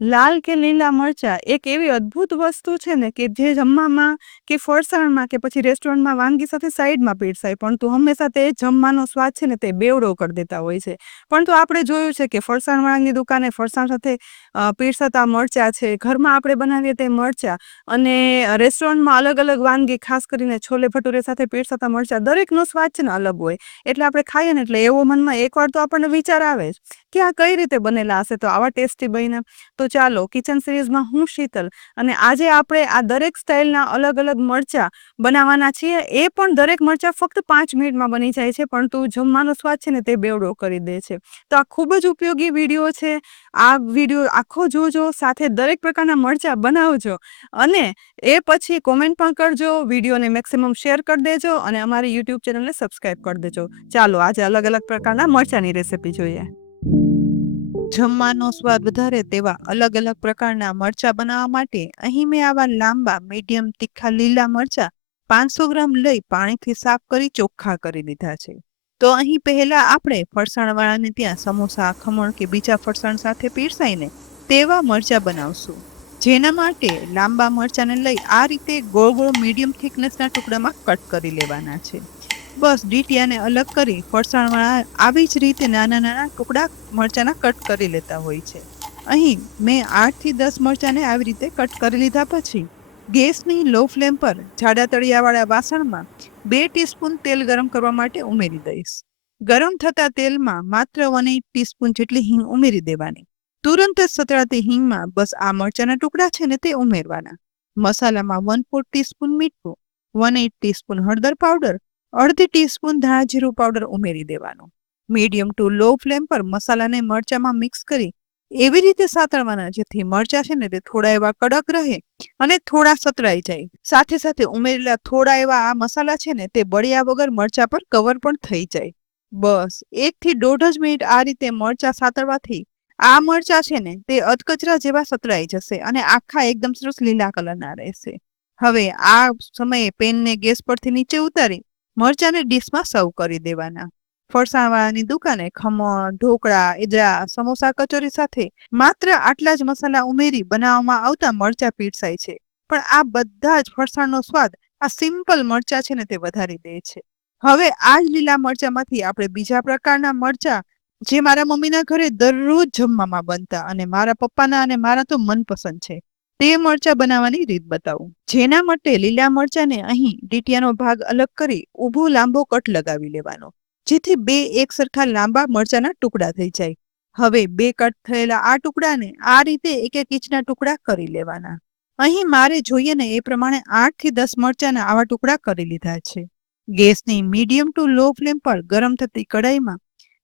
લાલ કે લીલા મરચા એક એવી અદ્ભુત વસ્તુ છે ને કે જે જમવામાં કે ફરસાણમાં કે પછી રેસ્ટોરન્ટમાં વાનગી સાથે સાઈડમાં પીરસાય, પણ તો હંમેશા તે જમવાનો સ્વાદ છે ને તે બેવડો કરી દેતા હોય છે. પણ તો આપણે જોયું છે કે ફરસાણવાળાની દુકાને ફરસાણ સાથે પીરસાતા મરચા છે, ઘરમાં આપણે બનાવીએ તે મરચા, અને રેસ્ટોરન્ટમાં અલગ અલગ વાનગી ખાસ કરીને છોલે ભટુરે સાથે પીરસાતા મરચા, દરેકનો સ્વાદ છે ને અલગ હોય. એટલે આપણે ખાઈએ ને એટલે એવો મનમાં એકવાર તો આપણને વિચાર આવે જ કે આ કઈ રીતે બનેલા હશે, તો આવા ટેસ્ટી બન્યા. તો ચાલો, કિચન સિરીઝમાં હું શીતલ, અને આજે આપણે આ દરેક સ્ટાઇલના અલગ અલગ મરચા બનાવવાના છીએ. એ પણ દરેક મરચા ફક્ત 5 મિનિટમાં બની જાય છે, પરંતુ જમવાનો સ્વાદ છે ને તે બેવડો કરી દે છે. તો આ ખૂબ જ ઉપયોગી વિડીયો છે. આ વિડીયો આખો જોજો, સાથે દરેક પ્રકારના મરચા બનાવજો, અને એ પછી કોમેન્ટ પણ કરજો, વિડીયોને મેક્સિમમ શેર કરી દેજો, અને અમારી યુટ્યુબ ચેનલને સબસ્ક્રાઈબ કરી દેજો. ચાલો, આજે અલગ અલગ પ્રકારના મરચાની રેસીપી જોઈએ. જમવાનો સ્વાદ વધારે તેવા અલગ અલગ પ્રકારના મરચા બનાવવા માટે અહીં મેં આવા લાંબા મીડિયમ તીખા લીલા મરચા 500 ગ્રામ લઈ પાણીથી સાફ કરી ચોખ્ખા કરી લીધા છે. તો અહીં પહેલા આપણે ફરસાણવાળાને ત્યાં સમોસા, ખમણ કે બીજા ફરસાણ સાથે પીરસાઈને તેવા મરચા બનાવશું. જેના માટે લાંબા મરચાને લઈ આ રીતે ગોળ ગોળ મીડિયમ થિકનેસના ટુકડામાં કટ કરી લેવાના છે. બસ ડીટીયાને અલગ કરી ફરસાણવાળા આવી જ રીતે નાના નાના ટુકડા મરચાના કટ કરી લેતા હોય છે. અહીં મેં 8 થી 10 મરચાને આવી રીતે કટ કરી લીધા પછી ગેસની લો ફ્લેમ પર જાડા તળિયાવાળા વાસણમાં 2 ટીસ્પૂન તેલ ગરમ કરવા માટે ઉમેરી દઈશ. ગરમ થતા તેલમાં માત્ર 1/8 ટીસ્પૂન જેટલી હિંગ ઉમેરી દેવાની. તુરંત જ સતળાતી હિંગમાં બસ આ મરચાના ટુકડા છે ને તે ઉમેરવાના. મસાલામાં 1/4 ટીસ્પૂન મીઠું, 1/8 ટીસ્પૂન હળદર પાવડર, અડધી ટીસ્પૂન ધાણા જીરું પાવડર ઉમેરી દેવાનું. મીડિયમ ટુ લો ફ્લેમ પર મસાલાને મરચામાં મિક્સ કરી એવી રીતે સાતળવાના જેથી મરચા છે ને તે થોડા એવા કડક રહે અને થોડા સતળાઈ જાય. સાથે સાથે ઉમેરેલા થોડા એવા આ મસાલા છે ને તે બળ્યા વગર મરચા પર કવર પણ થઈ જાય. બસ 1 થી 1.5 મિનિટ આ રીતે મરચા સાતળવાથી આ મરચા છે ને તે અધકચરા જેવા સતળાઈ જશે અને આખા એકદમ સરસ લીલા કલરના રહેશે. હવે આ સમયે પેનને ગેસ પરથી નીચે ઉતારી મરચાને ડીશમાં સર્વ કરી દેવાના. ફરસાણવાળાની દુકાને ખમણ, ઢોકળા, ઈદડા, સમોસા, કચોરી સાથે માત્ર આટલા જ મસાલા ઉમેરી બનાવવામાં આવતા મરચા પીરસાય છે. પણ આ બધા જ ફરસાણનો સ્વાદ આ સિમ્પલ મરચા છે ને તે વધારી દે છે. હવે આ જ લીલા મરચામાંથી આપણે બીજા પ્રકારના મરચા જે મારા મમ્મીના ઘરે દરરોજ જમવામાં બનતા અને મારા પપ્પાના અને મારા તો મનપસંદ છે, તે મરચા બનાવવાની રીત બતાવું. જેના માટે લીલા મરચાને અહીં ડીટીયાનો ભાગ અલગ કરી ઊભો લાંબો કટ લગાવી લેવાનો, જેથી 2 એક સરખા લાંબા મરચાના ટુકડા થઈ જાય. હવે 2 કટ થયેલા આ ટુકડાને આ રીતે 1-1 ઇંચના ટુકડા કરી લેવાના. અહીં મારે જોઈએ ને એ પ્રમાણે 8 થી 10 મરચાના આવા ટુકડા કરી લીધા છે. ગેસની મીડિયમ ટુ લો ફ્લેમ પર ગરમ થતી કઢાઈમાં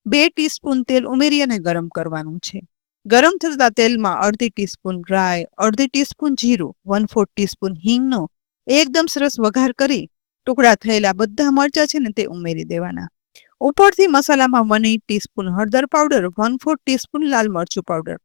2 ટીસ્પૂન તેલ ઉમેરી અને ગરમ કરવાનું છે. ગરમ થતા તેલમાં અડધી ટીસ્પૂન રાઈ, અડધી ટીસ્પૂન જીરું, 1/4 ટીસ્પૂન હિંગનો એકદમ સરસ વઘાર કરી ટુકડા થયેલા બધા મરચા છે ને તે ઉમેરી દેવાના. ઉપરથી મસાલામાં 1/8 ટીસ્પૂન હળદર પાવડર, 1/4 ટીસ્પૂન લાલ મરચું પાવડર,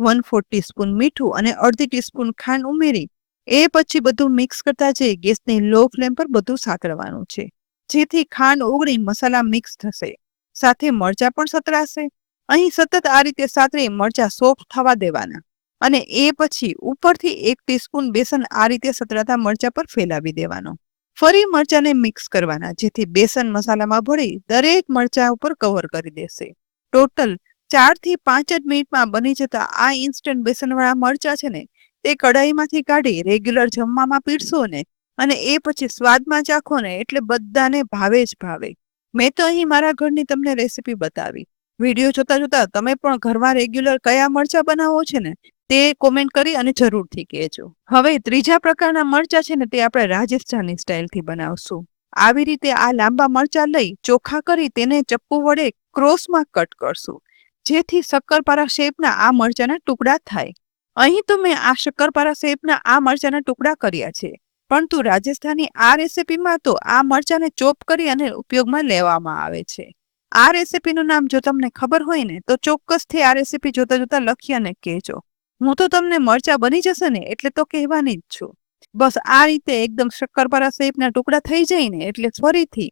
1/4 ટીસ્પૂન મીઠું અને અડધી ટીસ્પૂન ખાંડ ઉમેરી એ પછી બધું મિક્સ કરતા જઈ ગેસની લો ફ્લેમ પર બધું સાતળવાનું છે, જેથી ખાંડ ઓગળી મસાલા મિક્સ થશે, સાથે મરચા પણ સતળાશે. અહીં સતત આ રીતે સાતળી મરચા સોફ્ટ થવા દેવાના અને એ પછી ઉપરથી 1 ટીસ્પૂન બેસન આ રીતે સતળાતા મરચા પર ફેલાવી દેવાનો. ફરી મરચાને મિક્સ કરવાના જેથી બેસન મસાલામાં ભળી દરેક મરચા ઉપર કવર કરી દેશે. ટોટલ 4 થી 5 જ મિનિટમાં બની જતા આ ઇન્સ્ટન્ટ બેસનવાળા મરચા છે ને તે કઢાઈમાંથી કાઢી રેગ્યુલર જમવામાં પીરસો ને અને એ પછી સ્વાદમાં ચાખો ને એટલે બધાને ભાવે જ ભાવે. મેં તો અહીં મારા ઘરની તમને રેસીપી બતાવી. વિડીયો જોતા જોતા તમે પણ ઘરમાં રેગ્યુલર કયા મરચા બનાવો છે ને તે કોમેન્ટ કરી અને જરૂરથી કહેજો. હવે ત્રીજા પ્રકારના મરચા છે ને તે આપણે રાજસ્થાની સ્ટાઇલથી બનાવશું. આવી રીતે આ લાંબા મરચા લઈ ચોખ્ખા કરી તેને ચપ્પુ વડે ક્રોસમાં કટ કરશું, જેથી શક્કરપારા શેપના આ મરચાના ટુકડા થાય. અહીં તો મેં આ શક્કરપારા શેપના આ મરચાના ટુકડા કર્યા છે, પરંતુ રાજસ્થાની આ રેસીપીમાં તો આ મરચાને ચોપ કરી અને ઉપયોગમાં લેવામાં આવે છે. આ રેસીપીનું નામ જો તમને ખબર હોય ને તો ચોક્કસથી આ રેસીપી જોતા જોતા લખી અને કહેજો. હું તો તમને મરચા બની જશે ને એટલે તો કહેવાની જ છું. બસ આ રીતે એકદમ શક્કરપારા શેપના ટુકડા થઈ જાય ને એટલે ફરીથી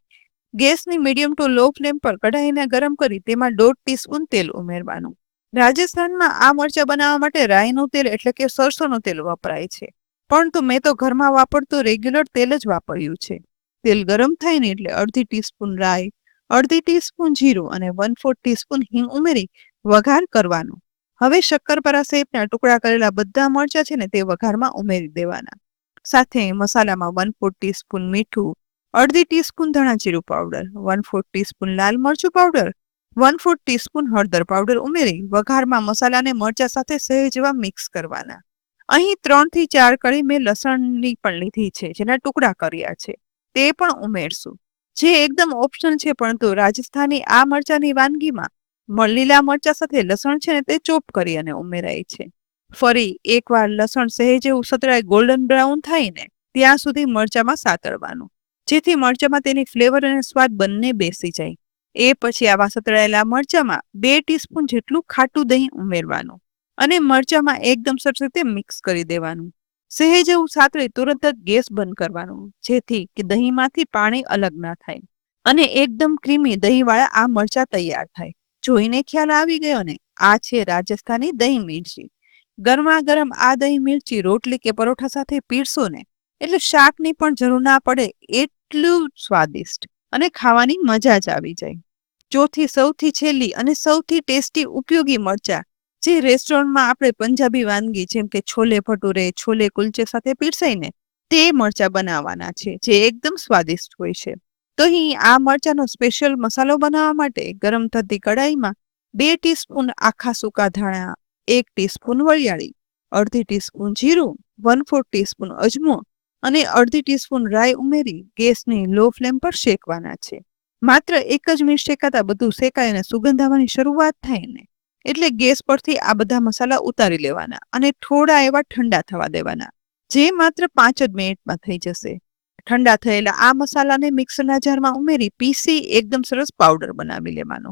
ગેસની મીડિયમ ટુ લો ફ્લેમ પર કઢાઈને ગરમ કરી તેમાં 1/2 ટીસ્પૂન તેલ ઉમેરવાનું. રાજસ્થાનમાં આ મરચાં બનાવવા માટે રાઈનું તેલ એટલે કે સરસોનું તેલ વપરાય છે. પરંતુ મેં તો ઘરમાં વાપરતું રેગ્યુલર તેલ જ વાપર્યું છે. તેલ ગરમ થાય ને એટલે અડધી ટીસ્પૂન રાઈ, અડધી ટીસ્પૂન જીરું અને 1/4 ટીસ્પૂન હિંગ ઉમેરી વઘાર કરવાનો. હવે શક્કરપારા શેપના ટુકડા કરેલા બધા મરચાં છે ને તે વઘારમાં ઉમેરી દેવાના. સાથે મસાલામાં 1/4 ટીસ્પૂન મીઠું, અડધી ટીસ્પૂન ધણા જીરું પાવડર, 1/4 ટીસ્પૂન લાલ મરચું પાવડર, 1/4 ટીસ્પૂન હળદર પાવડર ઉમેરી વઘારમાં મસાલાને મરચા સાથે સહેજ એવા મિક્સ કરવાના. અહીં 3 થી 4 કળી મેં લસણની પણ લીધી છે, જેના ટુકડા કર્યા છે, તે પણ ઉમેરશું, જે એકદમ ઓપ્શનલ છે. પરંતુ રાજસ્થાની આ મરચાની વાનગીમાં લીલા મરચા સાથે લસણ છે ને તે ચોપ કરી અને ઉમેરાય છે. ફરી એકવાર લસણ સહેજ એવું સતળાય ગોલ્ડન બ્રાઉન થાય ને ત્યાં સુધી મરચામાં સાતળવાનું, જેથી મરચામાં તેની ફ્લેવર અને સ્વાદ બંને બેસી જાય. એ પછી આવા સતળાયેલા મરચામાં 2 ટીસ્પૂન જેટલું ખાટું દહીં ઉમેરવાનું અને મરચામાં એકદમ સરસ રીતે મિક્સ કરી દેવાનું. સહેજ એવું સાતળી તુરંત જ ગેસ બંધ કરવાનું, જેથી કે દહીંમાંથી પાણી અલગ ના થાય અને એકદમ ક્રીમી દહીંવાળા આ મરચાં તૈયાર થાય. જોઈને ખ્યાલ આવી ગયો ને, આ છે રાજસ્થાની દહીં મિર્ચી. ગરમા ગરમ આ દહીં મિર્ચી રોટલી કે પરોઠા સાથે પીરસો ને એટલે શાકની પણ જરૂર ના પડે, એટલું સ્વાદિષ્ટ અને ખાવાની મજા જ આવી જાય. ચોથી સૌથી છેલ્લી અને સૌથી ટેસ્ટી ઉપયોગી મરચાં, જે રેસ્ટોરન્ટમાં આપણે પંજાબી વાનગી જેમ કે છોલે ભટુરે, છોલે કુલચે સાથે પીરસાય ને તે મરચાં બનાવવાના છે, જે એકદમ સ્વાદિષ્ટ હોય છે. તો અહીં આ મરચાંનો સ્પેશિયલ મસાલો બનાવવા માટે ગરમ થતી કડાઈમાં 2 ટીસ્પૂન આખા સૂકા ધાણા, 1 ટીસ્પૂન વરિયાળી, અડધી ટીસ્પૂન જીરું, 1/4 ટીસ્પૂન અજમો અને અડધી ટીસ્પૂન રાઈ ઉમેરી ગેસની લો ફ્લેમ પર શેકવાના છે. માત્ર એક જ મિનિટ શેકાતા બધું શેકાય અને સુગંધ આવવાની શરૂઆત થાય ને એટલે ગેસ પરથી આ બધા મસાલા ઉતારી લેવાના અને થોડા એવા ઠંડા થવા દેવાના, જે માત્ર 5 જ મિનિટમાં થઈ જશે. ઠંડા થયેલા આ મસાલાને મિક્સરના જારમાં ઉમેરી પીસી એકદમ સરસ પાવડર બનાવી લેવાનો.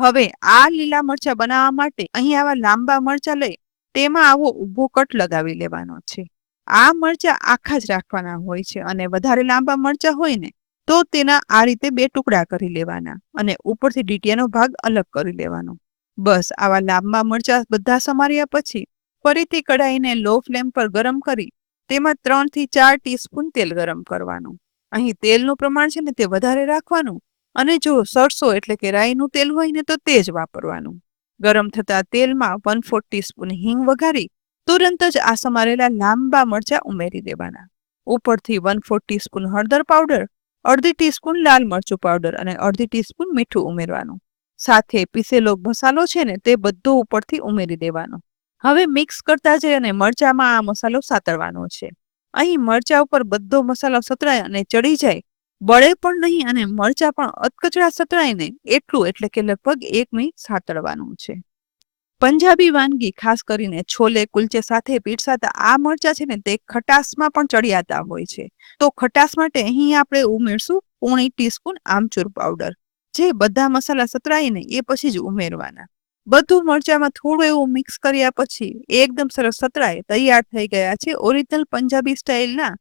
હવે આ લીલા મરચાં બનાવવા માટે અહીં આવા લાંબા મરચાં લઈ તેમાં આવો ઊભો કટ લગાવી લેવાનો છે. આ મરચાં આખા જ રાખવાના હોય છે અને વધારે લાંબા મરચાં હોય ને તો તેના આ રીતે 2 ટુકડા કરી લેવાના અને ઉપરથી ડીટીયાનો ભાગ અલગ કરી લેવાનો. બસ આવા લાંબા મરચાં બધા સમાર્યા પછી ફરીથી કઢાઈને લો ફ્લેમ પર ગરમ કરી તેમાં 3 થી 4 ટીસ્પૂન તેલ ગરમ કરવાનું. અહીં તેલનું પ્રમાણ છે ને તે વધારે રાખવાનું અને જો સરસો એટલે કે રાઈનું તેલ હોય ને તો તે જ વાપરવાનું. ગરમ થતા તેલમાં 1/4 ટીસ્પૂન હિંગ વઘારી તુરંત જ આ સમારેલા લાંબા મરચાં ઉમેરી દેવાના. ઉપરથી 1/4 ટીસ્પૂન હળદર પાવડર, અડધી ટીસ્પૂન લાલ મરચું પાવડર અને અડધી ટીસ્પૂન મીઠું ઉમેરવાનું. સાથે પીસેલો મસાલો છે ને તે બધો ઉપરથી ઉમેરી દેવાનો. હવે મિક્સ કરતા જઈ અને મરચામાં આ મસાલો સાતળવાનો છે. અહીં મરચા ઉપર બધો મસાલો સતળાય અને ચડી જાય, બળે પણ નહીં અને મરચા પણ અધકચરા સતળાય ને એટલું, એટલે કે લગભગ 1 મિનિટ સાતળવાનું છે. પંજાબી વાનગી ખાસ કરીને છોલે કુલચે સાથે પીરસાતા આ મરચાં છે ને તે ખટાશમાં પણ ચડિયાતા હોય છે. તો ખટાશ માટે અહીં આપણે ઉમેરશું 1/4 ટીસ્પૂન આમચૂર પાવડર, જે બધા મસાલા સતળાય ને એ પછી જ ઉમેરવાના. બધું મરચામાં થોડું એવું મિક્સ કર્યા પછી એકદમ સરસ સતળાય તૈયાર થઈ ગયા છે ઓરિજિનલ પંજાબી સ્ટાઇલના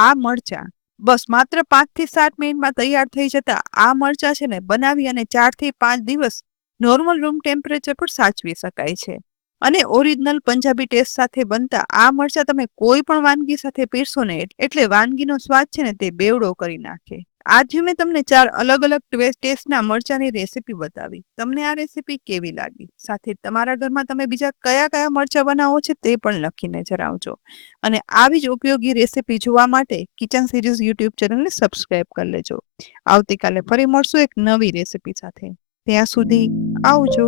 આ મરચાં. બસ માત્ર 5 થી 7 મિનિટમાં તૈયાર થઈ જતા આ મરચાં છે ને બનાવી અને 4 થી 5 દિવસ નોર્મલ રૂમ ટેમ્પરેચર પર સાચવી શકાય છે અને ઓરિજિનલ પંજાબી ટેસ્ટ સાથે બનતા આ મરચાં તમે કોઈ પણ વાનગી સાથે પીરસો ને એટલે વાનગીનો સ્વાદ છે ને તે બેવડો કરી નાખે. આજે મેં તમને 4 અલગ અલગ ટેસ્ટના મરચાંની રેસીપી બતાવી. તમને આ રેસીપી કેવી લાગી? સાથે તમારા ઘરમાં તમે બીજા કયા કયા મરચાં બનાવો છો તે પણ લખીને જણાવજો. અને આવી જ ઉપયોગી રેસીપી જોવા માટે કિચન સિરીઝ યુટ્યુબ ચેનલને સબસ્ક્રાઇબ કરી લેજો. આવતીકાલે ફરી મળશું એક નવી રેસીપી સાથે. ત્યાં સુધી આવજો.